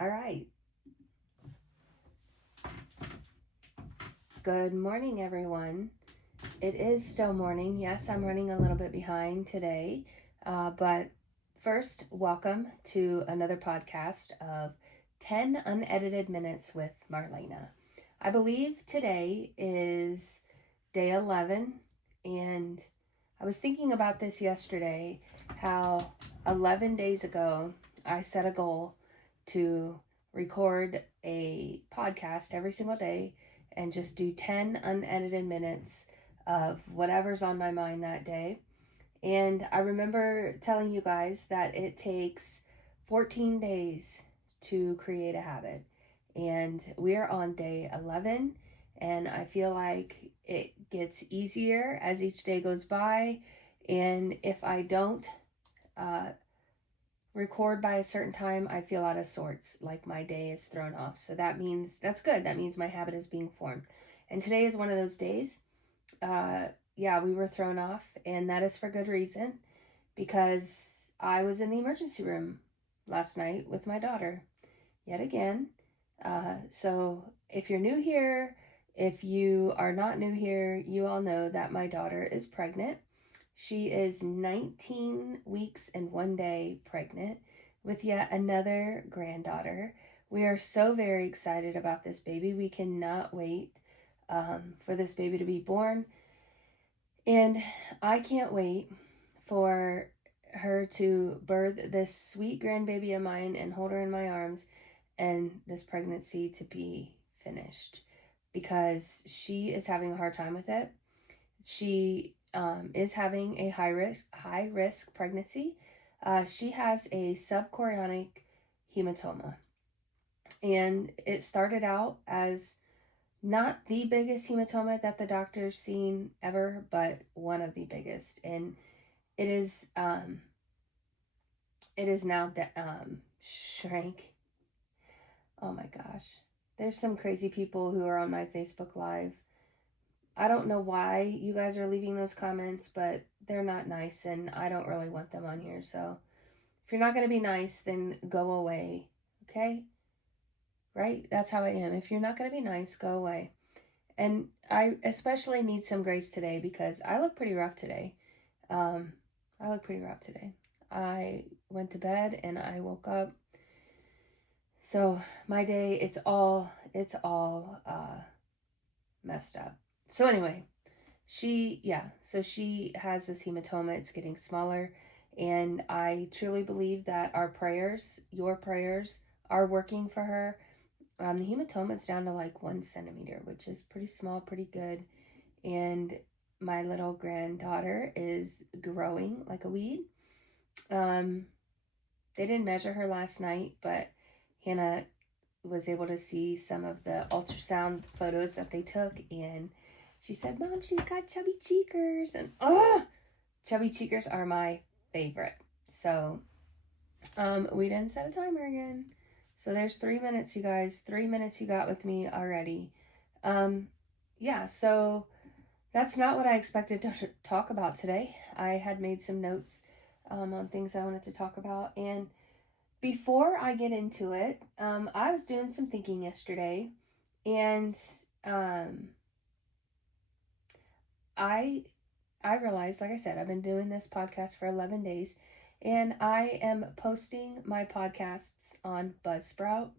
All right. Good morning, everyone. It is still morning. Yes, I'm running a little bit behind today. But first, welcome to another podcast of 10 Unedited Minutes with Marlena. I believe today is day 11, and I was thinking about this yesterday how 11 days ago I set a goal to record a podcast every single day and just do 10 unedited minutes of whatever's on my mind that day. And I remember telling you guys that it takes 14 days to create a habit. And we are on day 11, and I feel like it gets easier as each day goes by. And if I don't uh, record by a certain time, I feel out of sorts, like my day is thrown off. So that means that's good. That means my habit is being formed. And today is one of those days. Uh, yeah, we were thrown off, and that is for good reason because I was in the emergency room last night with my daughter yet again. So if you're new here, if you are not new here, you all know that my daughter is pregnant. She is 19 weeks and 1 day pregnant with yet another granddaughter. We are so very excited about this baby. We cannot wait for this baby to be born. And I can't wait for her to birth this sweet grandbaby of mine and hold her in my arms and this pregnancy to be finished because she is having a hard time with it. She is having a high risk pregnancy. She has a subchorionic hematoma, and it started out as not the biggest hematoma that the doctor's seen ever, but one of the biggest, and it is um, it is now shrank. Oh my gosh, there's some crazy people who are on my Facebook Live. I don't know why you guys are leaving those comments, but they're not nice, and I don't really want them on here. So if you're not going to be nice, then go away. Okay? Right? That's how I am. If you're not going to be nice, go away. And I especially need some grace today because I look pretty rough today. Um, I look pretty rough today. I went to bed and I woke up. So my day, it's all messed up. So anyway, so she has this hematoma. It's getting smaller, and I truly believe that your prayers, are working for her. The hematoma is down to like 1 centimeter, which is pretty small, pretty good. And my little granddaughter is growing like a weed. Um, they didn't measure her last night, but Hannah was able to see some of the ultrasound photos that they took, and she said, "Mom, she's got chubby cheekers," and chubby cheekers are my favorite. So, we didn't set a timer again. So there's 3 minutes, you guys. 3 minutes you got with me already. Yeah. So that's not what I expected to talk about today. I had made some notes on things I wanted to talk about, and before I get into it, I was doing some thinking yesterday, and um, I I realized, like I said, I've been doing this podcast for 11 days, and I am posting my podcasts on Buzzsprout.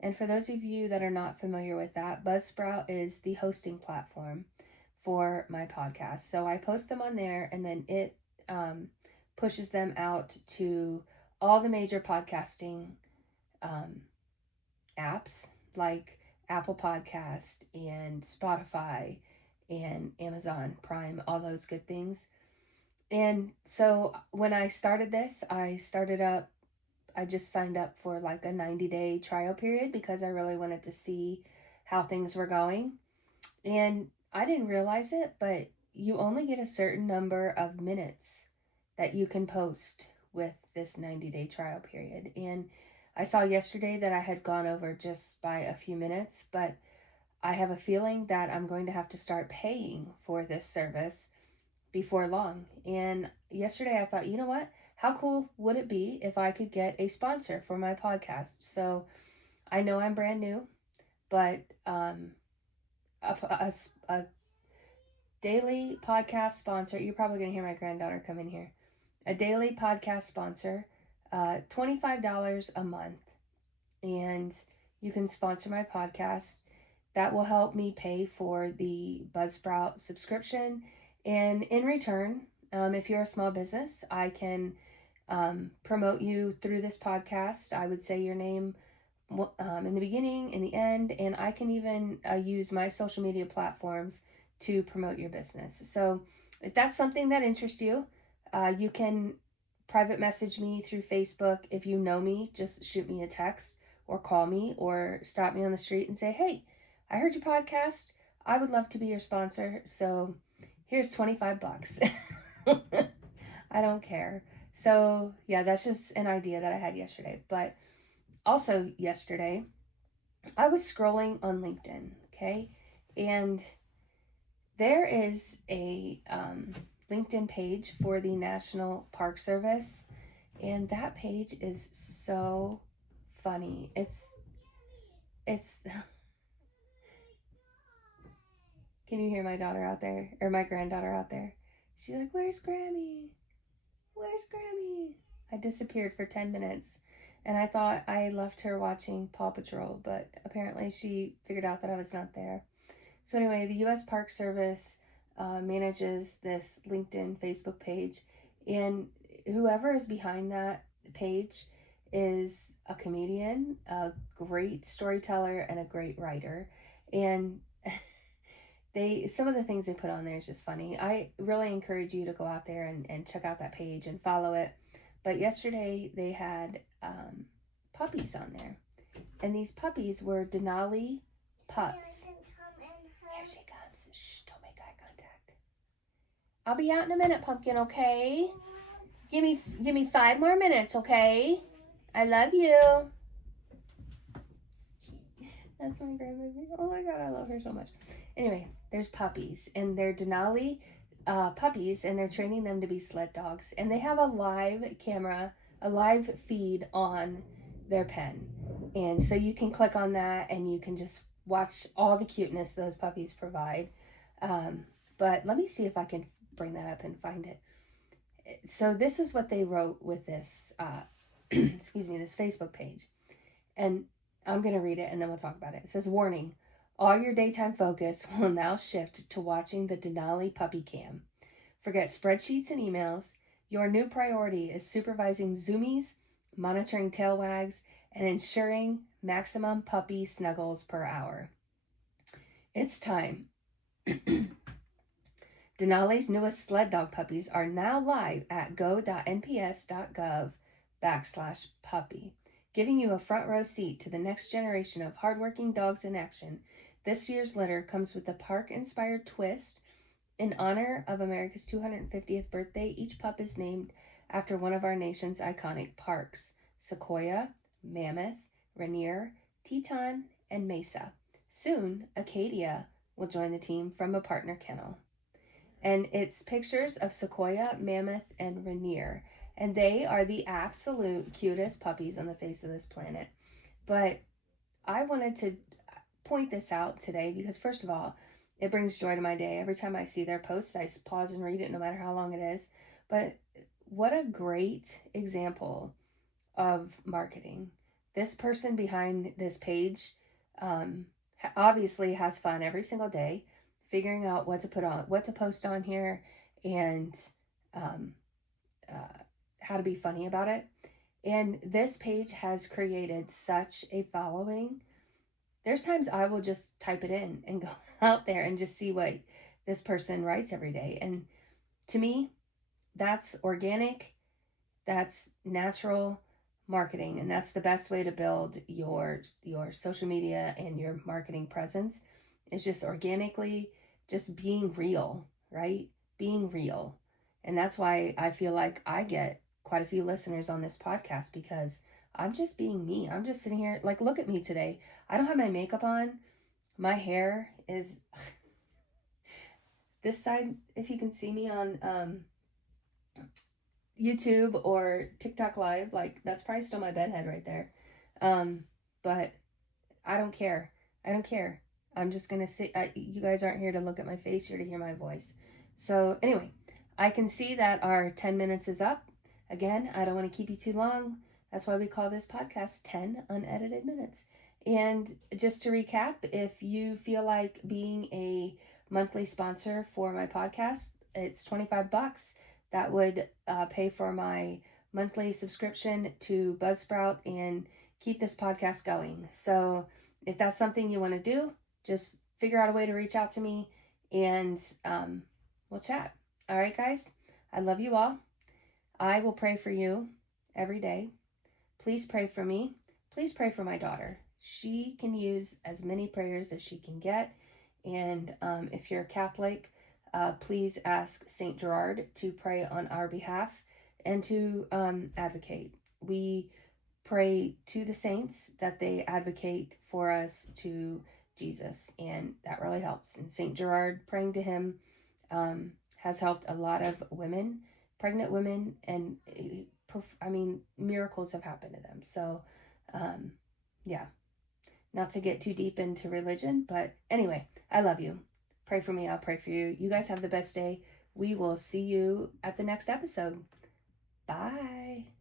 And for those of you that are not familiar with that, Buzzsprout is the hosting platform for my podcast. So I post them on there, and then it pushes them out to all the major podcasting um, apps like Apple Podcast and Spotify and Amazon Prime, all those good things. And so when I started this, I just signed up for like a 90-day trial period because I really wanted to see how things were going. And I didn't realize it, but you only get a certain number of minutes that you can post with this 90-day trial period. And I saw yesterday that I had gone over just by a few minutes, but I have a feeling that I'm going to have to start paying for this service before long. And yesterday I thought, you know what? How cool would it be if I could get a sponsor for my podcast? So I know I'm brand new, but a daily podcast sponsor, you're probably going to hear my granddaughter come in here. A daily podcast sponsor, $25 a month. And you can sponsor my podcast. That will help me pay for the Buzzsprout subscription. And in return, if you're a small business, I can promote you through this podcast. I would say your name in the beginning, in the end, and I can even use my social media platforms to promote your business. So if that's something that interests you, you can private message me through Facebook. If you know me, just shoot me a text or call me or stop me on the street and say, hey, I heard your podcast. I would love to be your sponsor. So here's 25 bucks. I don't care. So yeah, that's just an idea that I had yesterday. But also yesterday, I was scrolling on LinkedIn, okay? And there is a LinkedIn page for the National Park Service, and that page is so funny. It's Can you hear my daughter out there or my granddaughter out there? She's like, "Where's Grammy? Where's Grammy?" I disappeared for 10 minutes and I thought I left her watching Paw Patrol, but apparently she figured out that I was not there. So anyway, the U.S. Park Service manages this LinkedIn, Facebook page, and whoever is behind that page is a comedian, a great storyteller, and a great writer. And some of the things they put on there is just funny. I really encourage you to go out there and check out that page and follow it. But yesterday they had puppies on there, and these puppies were Denali pups. Here she comes. Shh, don't make eye contact. I'll be out in a minute, Pumpkin, okay? Give me 5 more minutes, okay? I love you. That's my grandbaby. Oh my god, I love her so much. Anyway, there's puppies, and they're Denali puppies, and they're training them to be sled dogs. And they have a live camera, a live feed on their pen. And so you can click on that, and you can just watch all the cuteness those puppies provide. But let me see if I can bring that up and find it. So this is what they wrote with this, excuse me, this Facebook page. And I'm going to read it and then we'll talk about it. It says, warning, all your daytime focus will now shift to watching the Denali puppy cam. Forget spreadsheets and emails. Your new priority is supervising zoomies, monitoring tail wags, and ensuring maximum puppy snuggles per hour. It's time. Denali's newest sled dog puppies are now live at go.nps.gov/puppy, giving you a front row seat to the next generation of hardworking dogs in action. This year's litter comes with a park-inspired twist. In honor of America's 250th birthday, each pup is named after one of our nation's iconic parks: Sequoia, Mammoth, Rainier, Teton, and Mesa. Soon, Acadia will join the team from a partner kennel. And it's pictures of Sequoia, Mammoth, and Rainier. And they are the absolute cutest puppies on the face of this planet. But I wanted to point this out today because, first of all, it brings joy to my day. Every time I see their post, I pause and read it no matter how long it is. But what a great example of marketing. This person behind this page obviously has fun every single day figuring out what to put on, what to post on here, and how to be funny about it. And this page has created such a following. There's times I will just type it in and go out there and just see what this person writes every day. And to me, that's organic, that's natural marketing, and that's the best way to build your social media and your marketing presence, is just organically just being real, right? Being real. And that's why I feel like I get quite a few listeners on this podcast, because I'm just being me. I'm just sitting here, like, look at me today. I don't have my makeup on. My hair is this side, if you can see me on YouTube or TikTok Live, like, that's probably still my bedhead right there. But I don't care. I don't care. I'm just going to say, you guys aren't here to look at my face, you're to hear my voice. So, anyway, I can see that our 10 minutes is up. Again, I don't want to keep you too long. That's why we call this podcast 10 Unedited Minutes. And just to recap, if you feel like being a monthly sponsor for my podcast, it's $25. That would pay for my monthly subscription to Buzzsprout and keep this podcast going. So if that's something you want to do, just figure out a way to reach out to me and we'll chat. All right, guys, I love you all. I will pray for you every day. Please pray for me. Please pray for my daughter. She can use as many prayers as she can get. And if you're a Catholic, please ask St. Gerard to pray on our behalf and to advocate. We pray to the saints that they advocate for us to Jesus, and that really helps. And St. Gerard, praying to him has helped a lot of women, pregnant women, and miracles have happened to them. So, yeah, not to get too deep into religion, but anyway, I love you. Pray for me. I'll pray for you. You guys have the best day. We will see you at the next episode. Bye.